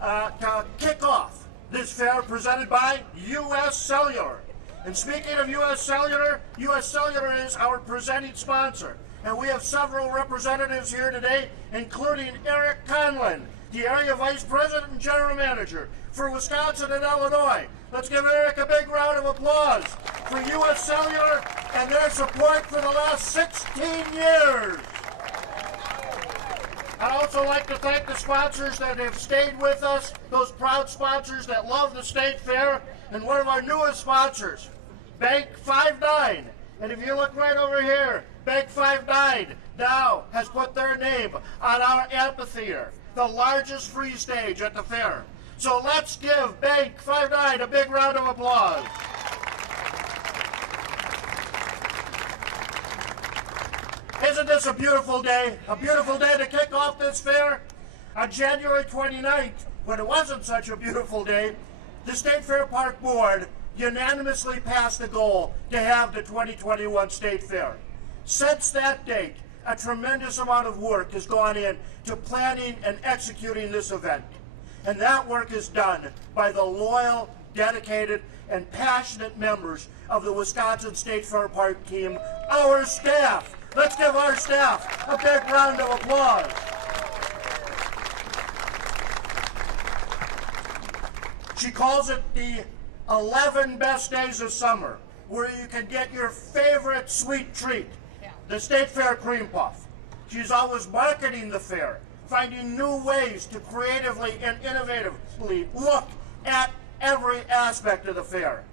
to kick off this fair presented by U.S. Cellular. And speaking of U.S. Cellular is our presenting sponsor. And we have several representatives here today, including Eric Conlon, the Area Vice President and General Manager for Wisconsin and Illinois. Let's give Eric a big round of applause for U.S. Cellular and their support for the last 16 years. I'd also like to thank the sponsors that have stayed with us, those proud sponsors that love the State Fair, and one of our newest sponsors, Bank 59. And if you look right over here, Bank 59 now has put their name on our amphitheater, the largest free stage at the fair. So let's give Bank 59 a big round of applause. Isn't this a beautiful day? A beautiful day to kick off this fair? On January 29th, when it wasn't such a beautiful day, the State Fair Park Board unanimously passed the goal to have the 2021 State Fair. Since that date, a tremendous amount of work has gone into planning and executing this event. And that work is done by the loyal, dedicated, and passionate members of the Wisconsin State Fair Park team, our staff. Let's give our staff a big round of applause. She calls it the 11 best days of summer, where you can get your favorite sweet treat, the State Fair Cream Puff. She's always marketing the fair, finding new ways to creatively and innovatively look at every aspect of the fair.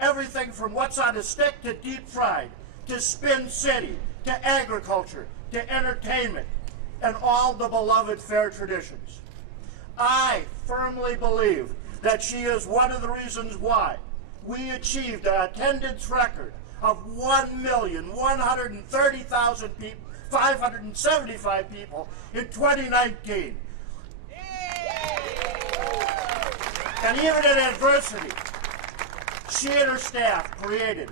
Everything from what's on a stick to deep fried, to Spin City, to agriculture, to entertainment, and all the beloved fair traditions. I firmly believe that she is one of the reasons why we achieved an attendance record of 1,130,575 people in 2019. And even in adversity, she and her staff created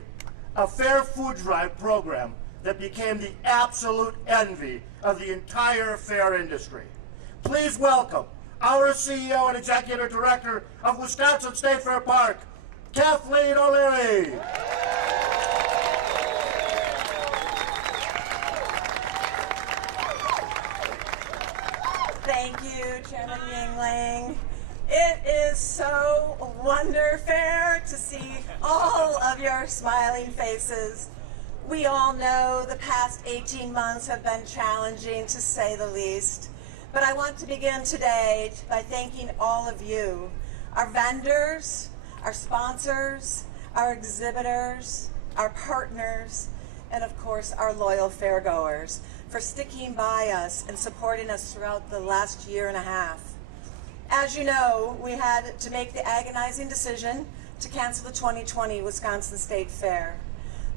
a fair food drive program that became the absolute envy of the entire fair industry. Please welcome our CEO and Executive Director of Wisconsin State Fair Park, Kathleen O'Leary. Thank you, Chairman Yingling. It is so wonderful to see all of your smiling faces. We all know the past 18 months have been challenging, to say the least. But I want to begin today by thanking all of you, our vendors, our sponsors, our exhibitors, our partners, and of course our loyal fairgoers for sticking by us and supporting us throughout the last year and a half. As you know, we had to make the agonizing decision to cancel the 2020 Wisconsin State Fair.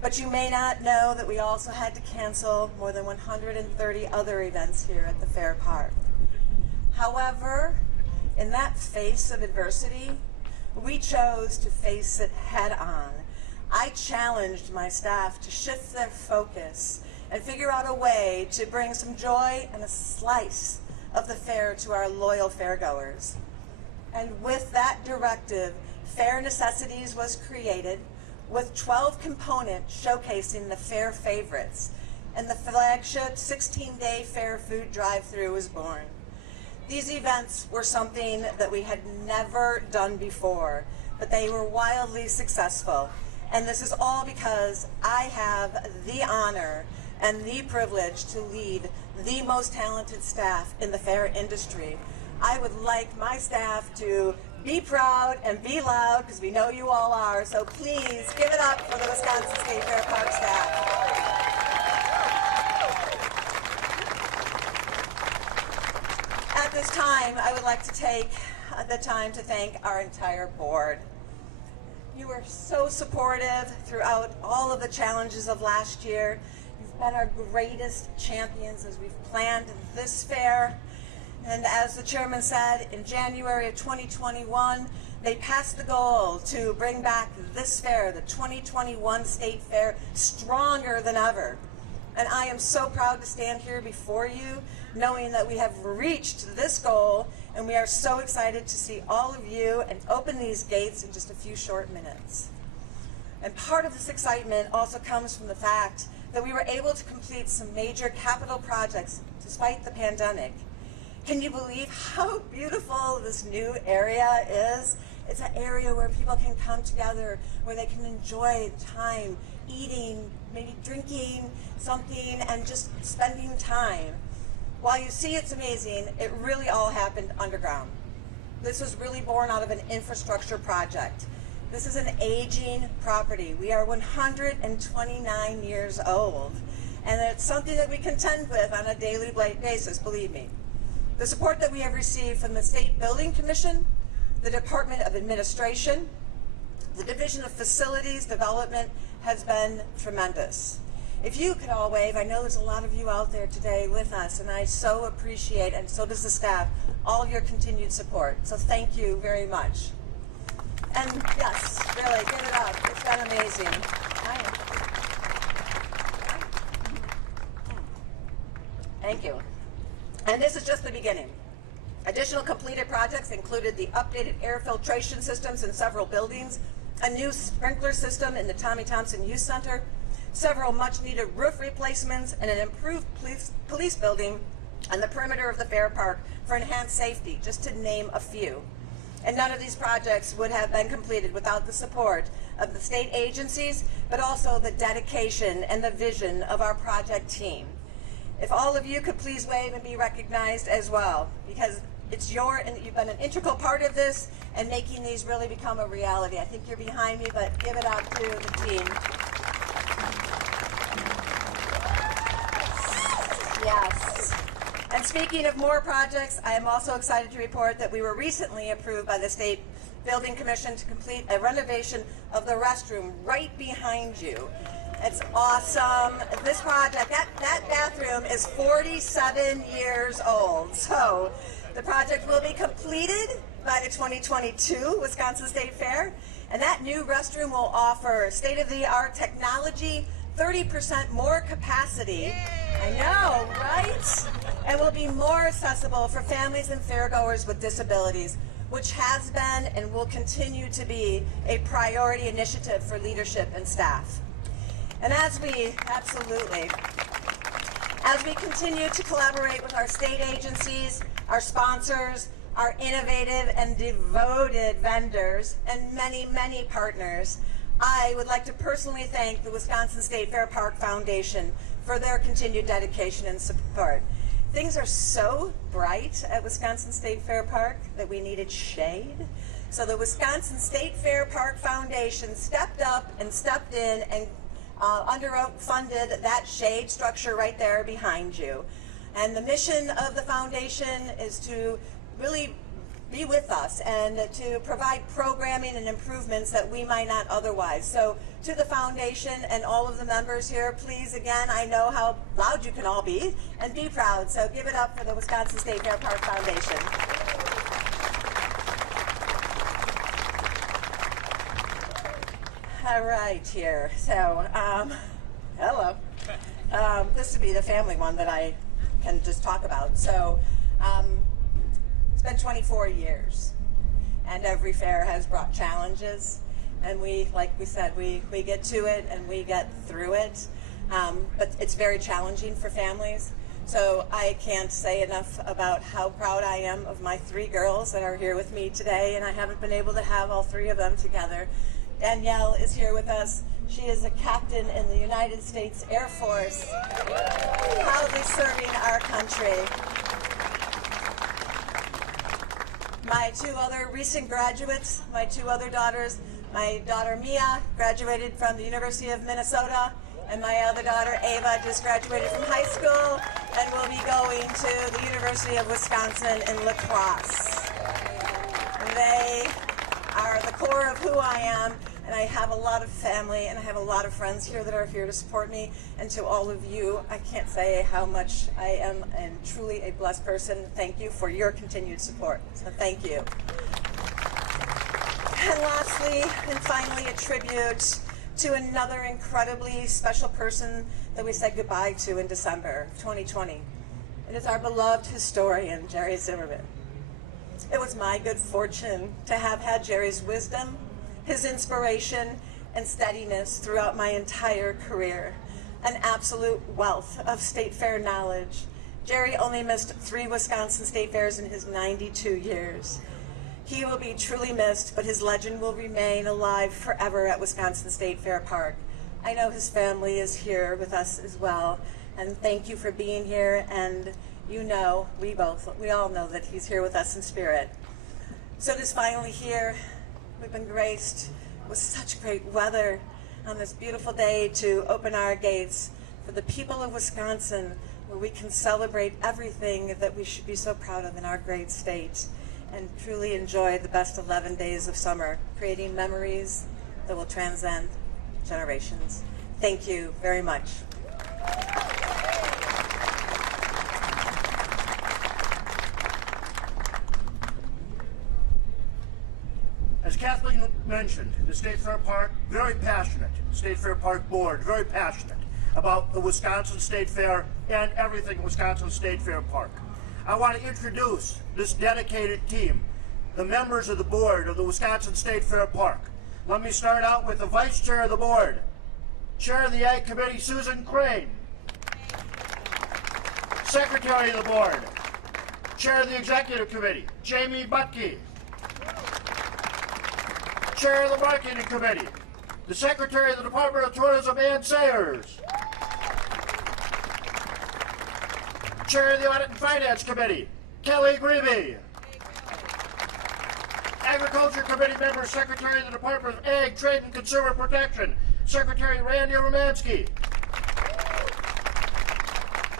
But you may not know that we also had to cancel more than 130 other events here at the Fair Park. However, in that face of adversity, we chose to face it head on. I challenged my staff to shift their focus and figure out a way to bring some joy and a slice of the fair to our loyal fairgoers. And with that directive, Fair Necessities was created, with 12 components showcasing the fair favorites, and the flagship 16-day fair food drive-thru was born. These events were something that we had never done before, but they were wildly successful. And this is all because I have the honor and the privilege to lead the most talented staff in the fair industry. I would like my staff to be proud and be loud, because we know you all are, so please give it up for the Wisconsin State Fair Park staff. At this time, I would like to take the time to thank our entire board. You were so supportive throughout all of the challenges of last year. You've been our greatest champions as we've planned this fair. And as the chairman said, in January of 2021, they passed the goal to bring back this fair, the 2021 State Fair, stronger than ever. And I am so proud to stand here before you, knowing that we have reached this goal and we are so excited to see all of you and open these gates in just a few short minutes. And part of this excitement also comes from the fact that we were able to complete some major capital projects despite the pandemic. Can you believe how beautiful this new area is? It's an area where people can come together, where they can enjoy time, eating, maybe drinking something, and just spending time. While you see it's amazing, it really all happened underground. This was really born out of an infrastructure project. This is an aging property. We are 129 years old, and it's something that we contend with on a daily basis, believe me. The support that we have received from the State Building Commission, the Department of Administration, the Division of Facilities Development has been tremendous. If you could all wave, I know there's a lot of you out there today with us, and I so appreciate, and so does the staff, all of your continued support. So thank you very much. And yes, really, give it up. It's been amazing. Thank you. And this is just the beginning. Additional completed projects included the updated air filtration systems in several buildings, a new sprinkler system in the Tommy Thompson Youth Center, several much-needed roof replacements, and an improved police building on the perimeter of the fair park for enhanced safety, just to name a few. And none of these projects would have been completed without the support of the state agencies, but also the dedication and the vision of our project team. If all of you could please wave and be recognized as well, because you've been an integral part of this and making these really become a reality. I think you're behind me, but give it up to the team. Yes. And speaking of more projects, I am also excited to report that we were recently approved by the State Building Commission to complete a renovation of the restroom right behind you. It's awesome. This project, that bathroom is 47 years old. So the project will be completed by the 2022 Wisconsin State Fair. And that new restroom will offer state-of-the-art technology, 30% more capacity. I know, right? And will be more accessible for families and fairgoers with disabilities, which has been and will continue to be a priority initiative for leadership and staff. And as we continue to collaborate with our state agencies, our sponsors, our innovative and devoted vendors, and many, many partners, I would like to personally thank the Wisconsin State Fair Park Foundation for their continued dedication and support. Things are so bright at Wisconsin State Fair Park that we needed shade. So the Wisconsin State Fair Park Foundation stepped up and stepped in and funded that shade structure right there behind you. And the mission of the foundation is to really be with us and to provide programming and improvements that we might not otherwise. So to the foundation and all of the members here, please, again, I know how loud you can all be, and be proud. So give it up for the Wisconsin State Fair Park Foundation. All right, here. So, hello. This would be the family one that I can just talk about. So, it's been 24 years, and every fair has brought challenges, and we, like we said, we get to it and we get through it, but it's very challenging for families. So I can't say enough about how proud I am of my 3 girls that are here with me today, and I haven't been able to have all 3 of them together. Danielle is here with us. She is a captain in the United States Air Force, proudly serving our country. My 2 other recent graduates, my 2 other daughters, my daughter Mia graduated from the University of Minnesota, and my other daughter Ava just graduated from high school and will be going to the University of Wisconsin in La Crosse. They are the core of who I am, and I have a lot of family and I have a lot of friends here that are here to support me. And to all of you, I can't say how much I am and truly a blessed person. Thank you for your continued support. So thank you. And lastly and finally, a tribute to another incredibly special person that we said goodbye to in December of 2020. It is our beloved historian, Jerry Zimmerman. It was my good fortune to have had Jerry's wisdom, his inspiration, and steadiness throughout my entire career. An absolute wealth of state fair knowledge. Jerry only missed 3 Wisconsin state fairs in his 92 years. He will be truly missed, but his legend will remain alive forever at Wisconsin State Fair Park. I know his family is here with us as well, and thank you for being here, and you know, we all know that he's here with us in spirit. So it is finally here. We've been graced with such great weather on this beautiful day to open our gates for the people of Wisconsin, where we can celebrate everything that we should be so proud of in our great state, and truly enjoy the best 11 days of summer, creating memories that will transcend generations. Thank you very much. As Kathleen mentioned, the State Fair Park, very passionate. State Fair Park Board, very passionate about the Wisconsin State Fair and everything Wisconsin State Fair Park. I want to introduce this dedicated team, the members of the board of the Wisconsin State Fair Park. Let me start out with the Vice Chair of the board, Chair of the Ag Committee, Susan Crane. Secretary of the board, Chair of the Executive Committee, Jamie Butke. Chair of the Marketing Committee, the Secretary of the Department of Tourism, Ann Sayers. Chair of the Audit and Finance Committee, Kelly Grebe. Agriculture Committee member, Secretary of the Department of Ag, Trade and Consumer Protection, Secretary Randy Romansky.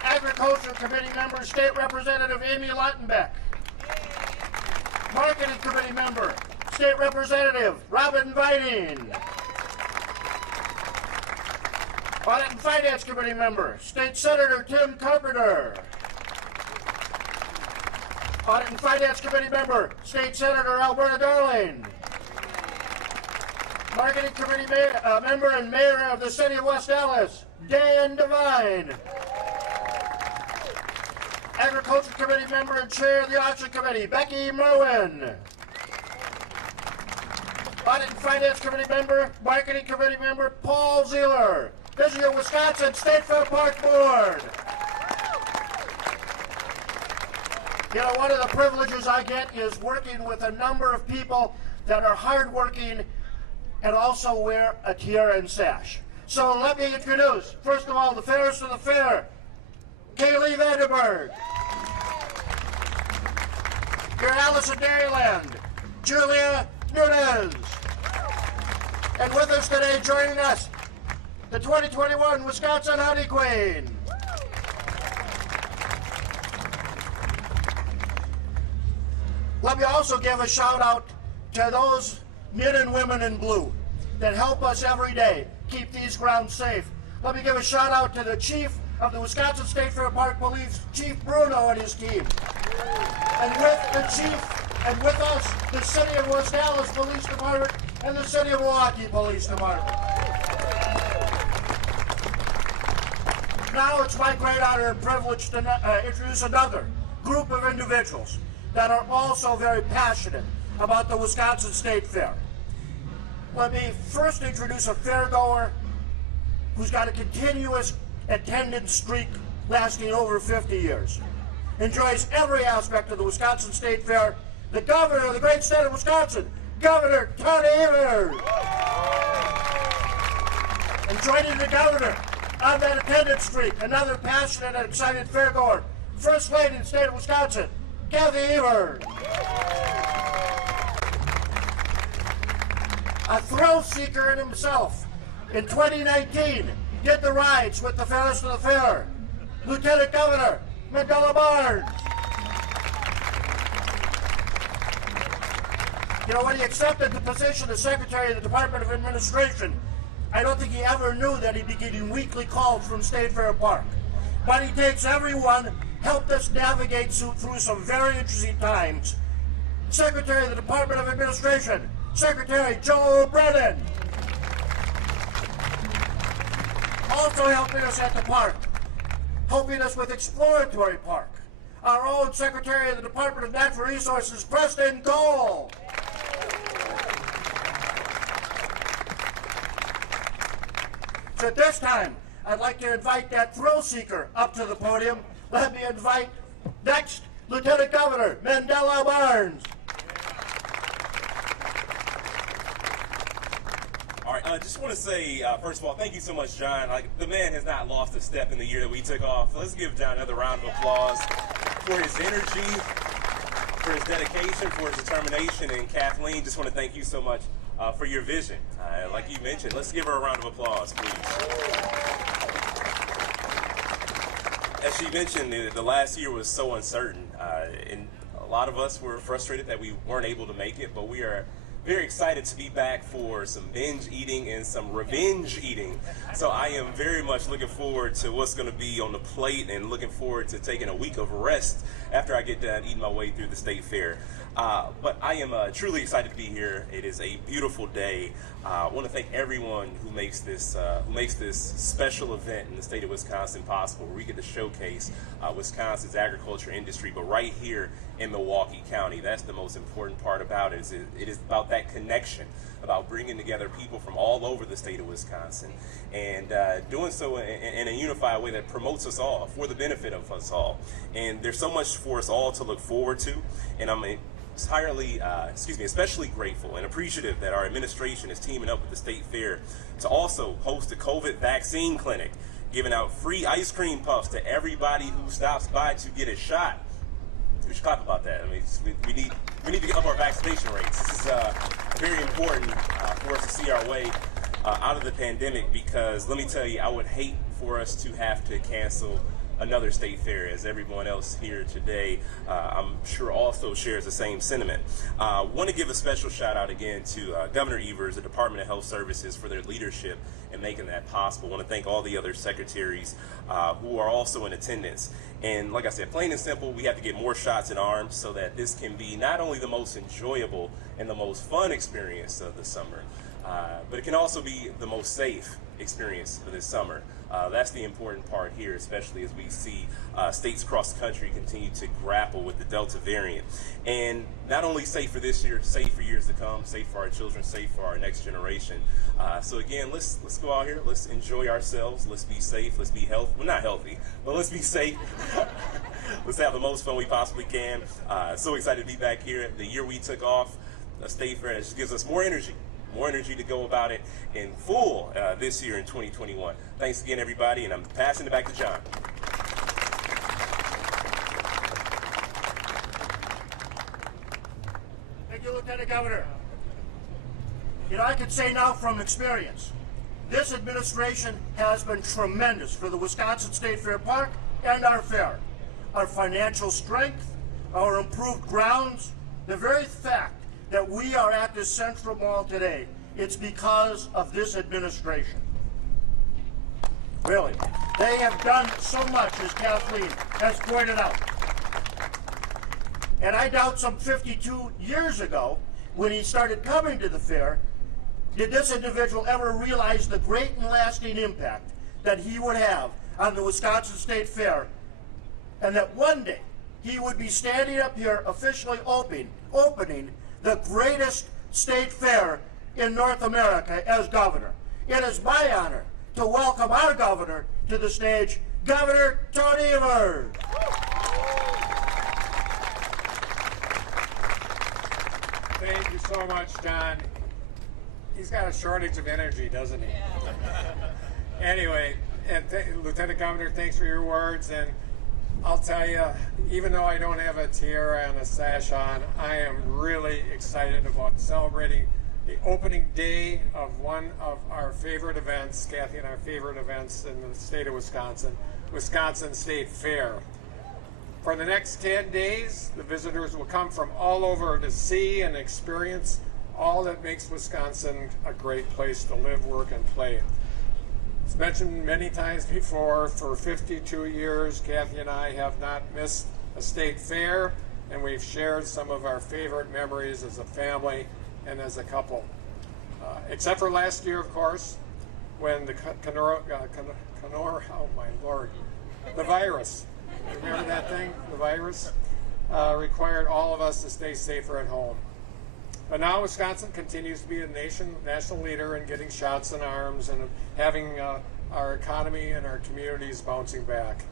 Agriculture Committee member, State Representative Amy Lautenbeck. Marketing Committee member, State Representative Robin Vining. Audit and Finance Committee member, State Senator Tim Carpenter. Audit and Finance Committee member, State Senator Alberta Darling. Marketing Committee member and Mayor of the City of West Allis, Dan Devine. Agriculture Committee member and Chair of the Auction Committee, Becky Merwin. Audit and Finance Committee member, Marketing Committee member, Paul Zeeler. This is your Wisconsin State Fair Park Board. You know, one of the privileges I get is working with a number of people that are hardworking and also wear a tiara and sash. So let me introduce, first of all, the fairest of the fair, Kaylee Vandenberg. Your Allison Dairyland, Julia Nunez. And with us today, joining us, the 2021 Wisconsin Honey Queen. Let me also give a shout out to those men and women in blue that help us every day keep these grounds safe. Let me give a shout out to the chief of the Wisconsin State Fair Park Police, Chief Bruno and his team. And with the chief and with us, the City of West Allis Police Department and the City of Milwaukee Police Department. Now it's my great honor and privilege to introduce another group of individuals that are also very passionate about the Wisconsin State Fair. Let me first introduce a fairgoer who's got a continuous attendance streak lasting over 50 years. Enjoys every aspect of the Wisconsin State Fair, the governor of the great state of Wisconsin, Governor Tony Evers. And joining the governor on that attendance streak, another passionate and excited fairgoer, First Lady of the state of Wisconsin, Kathy Evers. A thrill seeker in himself. In 2019, did the rides with the fairest of the fair, Lieutenant Governor Mandela Barnes. You know, when he accepted the position of Secretary of the Department of Administration, I don't think he ever knew that he'd be getting weekly calls from State Fair Park. But he takes everyone, helped us navigate through some very interesting times. Secretary of the Department of Administration, Secretary Joe Brennan. Also helping us at the park, helping us with Exploratory Park, our own Secretary of the Department of Natural Resources, Preston Cole. So at this time, I'd like to invite that thrill seeker up to the podium. Let me invite next Lieutenant Governor Mandela Barnes. All right, I just want to say, first of all, thank you so much, John. The man has not lost a step in the year that we took off. Let's give John another round of applause for his energy, for his dedication, for his determination. And Kathleen, just want to thank you so much for your vision. Like you mentioned, let's give her a round of applause, please. As she mentioned, the last year was so uncertain, and a lot of us were frustrated that we weren't able to make it, but we are very excited to be back for some binge eating and some revenge eating. So I am very much looking forward to what's going to be on the plate and looking forward to taking a week of rest after I get done eating my way through the state fair. But I am truly excited to be here. It is a beautiful day. I want to thank everyone who makes this special event in the state of Wisconsin possible, where we get to showcase Wisconsin's agriculture industry, but right here in Milwaukee County. That's the most important part about it. It is about that connection, about bringing together people from all over the state of Wisconsin, and doing so in a unified way that promotes us all, for the benefit of us all. And there's so much for us all to look forward to, and I'm especially grateful and appreciative that our administration is teaming up with the State Fair to also host a COVID vaccine clinic, giving out free ice cream puffs to everybody who stops by to get a shot. We should talk about that. I mean, we need to get up our vaccination rates. This is very important for us to see our way out of the pandemic, because let me tell you, I would hate for us to have to cancel another state fair, as everyone else here today, I'm sure also shares the same sentiment. Want to give a special shout out again to Governor Evers, the Department of Health Services, for their leadership in making that possible. Want to thank all the other secretaries who are also in attendance. And like I said, plain and simple, we have to get more shots in arms so that this can be not only the most enjoyable and the most fun experience of the summer, but it can also be the most safe experience for this summer. That's the important part here, especially as we see states across the country continue to grapple with the Delta variant. And not only safe for this year, safe for years to come, safe for our children, safe for our next generation. So again, let's go out here, let's enjoy ourselves, let's be safe, let's be healthy. Well, not healthy, but let's be safe. Let's have the most fun we possibly can. So excited to be back here. The year we took off, the State Fair, just gives us more energy to go about it in full this year in 2021. Thanks again, everybody, and I'm passing it back to John. Thank you, Lieutenant Governor. You know, I can say now from experience, this administration has been tremendous for the Wisconsin State Fair Park and our fair. Our financial strength, our improved grounds, the very fact that we are at this Central Mall today, it's because of this administration. Really. They have done so much, as Kathleen has pointed out. And I doubt some 52 years ago, when he started coming to the fair, did this individual ever realize the great and lasting impact that he would have on the Wisconsin State Fair, and that one day he would be standing up here officially opening the greatest state fair in North America as governor. It is my honor to welcome our governor to the stage, Governor Tony Evers. Thank you so much, John. He's got a shortage of energy, doesn't he? Anyway, and Lieutenant Governor, thanks for your words. And I'll tell you, even though I don't have a tiara and a sash on, I am really excited about celebrating the opening day of one of our favorite events, Kathy and our favorite events in the state of Wisconsin, Wisconsin State Fair. For the next 10 days, the visitors will come from all over to see and experience all that makes Wisconsin a great place to live, work, and play. It's mentioned many times before, for 52 years, Kathy and I have not missed a state fair, and we've shared some of our favorite memories as a family and as a couple. Except for last year, of course, when the the virus Remember that thing, the virus? Required all of us to stay safer at home. But now Wisconsin continues to be a national leader in getting shots in arms and having our economy and our communities bouncing back.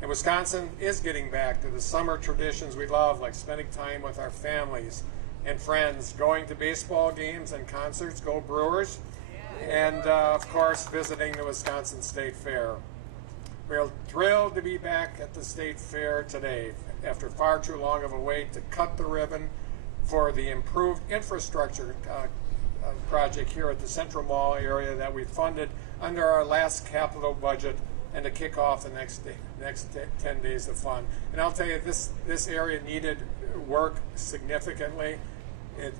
And Wisconsin is getting back to the summer traditions we love, like spending time with our families and friends, going to baseball games and concerts, go Brewers, and of course visiting the Wisconsin State Fair. We're thrilled to be back at the State Fair today after far too long of a wait to cut the ribbon for the improved infrastructure project here at the Central Mall area that we funded under our last capital budget, and to kick off the next 10 days of fun. And I'll tell you, this area needed work significantly. It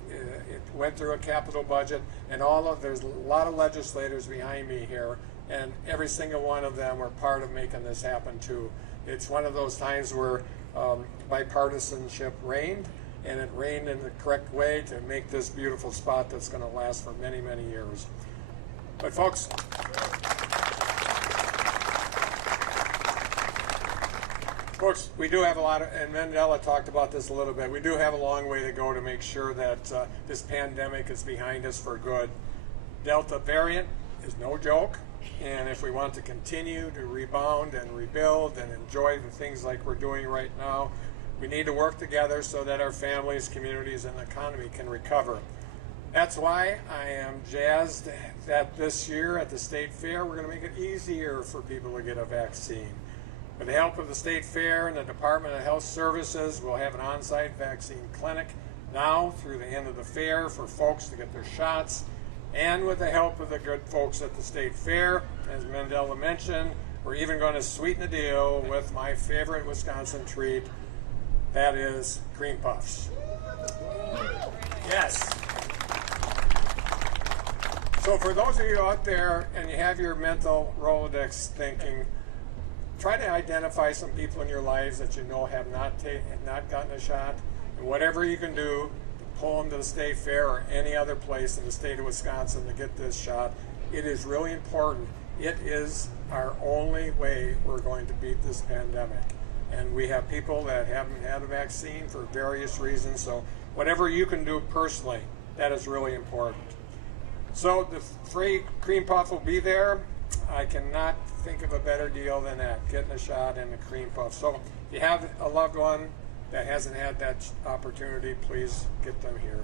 went through a capital budget, and there's a lot of legislators behind me here, and every single one of them were part of making this happen too. It's one of those times where bipartisanship reigned, and it reigned in the correct way to make this beautiful spot that's going to last for many, many years. But folks, we do have a lot of, and Mandela talked about this a little bit, we do have a long way to go to make sure that this pandemic is behind us for good. Delta variant is no joke, and if we want to continue to rebound and rebuild and enjoy the things like we're doing right now, we need to work together so that our families, communities, and economy can recover. That's why I am jazzed that this year at the State Fair, we're going to make it easier for people to get a vaccine. With the help of the State Fair and the Department of Health Services, we'll have an on-site vaccine clinic now through the end of the fair for folks to get their shots. And with the help of the good folks at the State Fair, as Mandela mentioned, we're even going to sweeten the deal with my favorite Wisconsin treat, that is cream puffs. Yes. So for those of you out there and you have your mental Rolodex thinking, try to identify some people in your lives that you know have not gotten a shot, and whatever you can do to pull them to the State Fair or any other place in the state of Wisconsin to get this shot. It is really important. It is our only way we're going to beat this pandemic. And we have people that haven't had a vaccine for various reasons, so whatever you can do personally, that is really important. So the free cream puff will be there. I cannot think of a better deal than that, getting a shot and a cream puff. So if you have a loved one that hasn't had that opportunity, please get them here.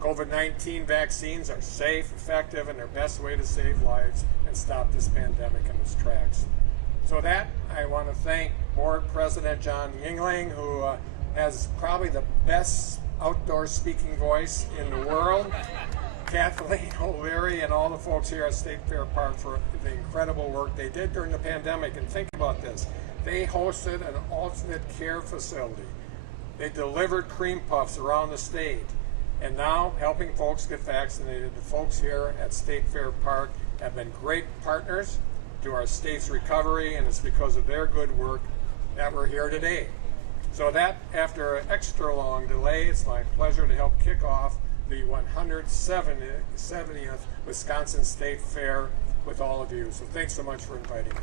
COVID-19 vaccines are safe, effective, and their best way to save lives and stop this pandemic in its tracks. So with that, I want to thank Board President John Yingling, who has probably the best outdoor speaking voice in the world, Kathleen O'Leary, and all the folks here at State Fair Park for the incredible work they did during the pandemic. And think about this. They hosted an alternate care facility. They delivered cream puffs around the state. And now helping folks get vaccinated. The folks here at State Fair Park have been great partners to our state's recovery, and it's because of their good work that we're here today. So that, after an extra long delay, it's my pleasure to help kick off the 170th Wisconsin State Fair with all of you. So thanks so much for inviting me.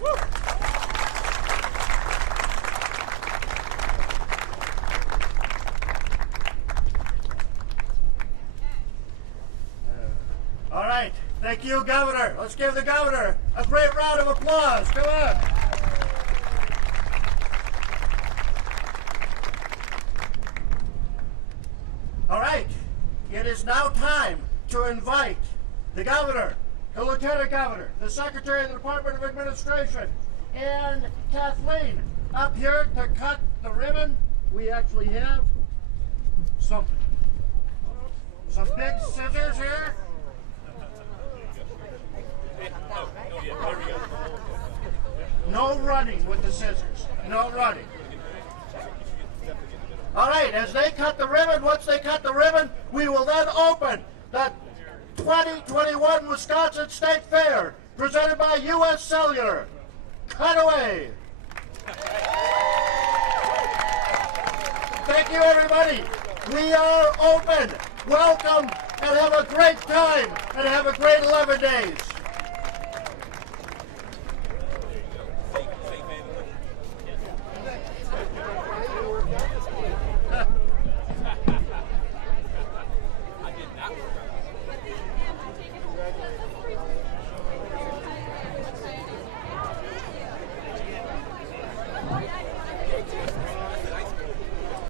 All right. Thank you, Governor. Let's give the Governor a great round of applause. Come on. All right. It is now time to invite the Governor, the Lieutenant Governor, the Secretary of the Department of Administration, and Kathleen up here to cut the ribbon. We actually have some big scissors here. No running with the scissors. No running. All right, as they cut the ribbon, once they cut the ribbon, we will then open the 2021 Wisconsin State Fair, presented by U.S. Cellular. Cut away. Thank you, everybody. We are open. Welcome, and have a great time, and have a great 11 days.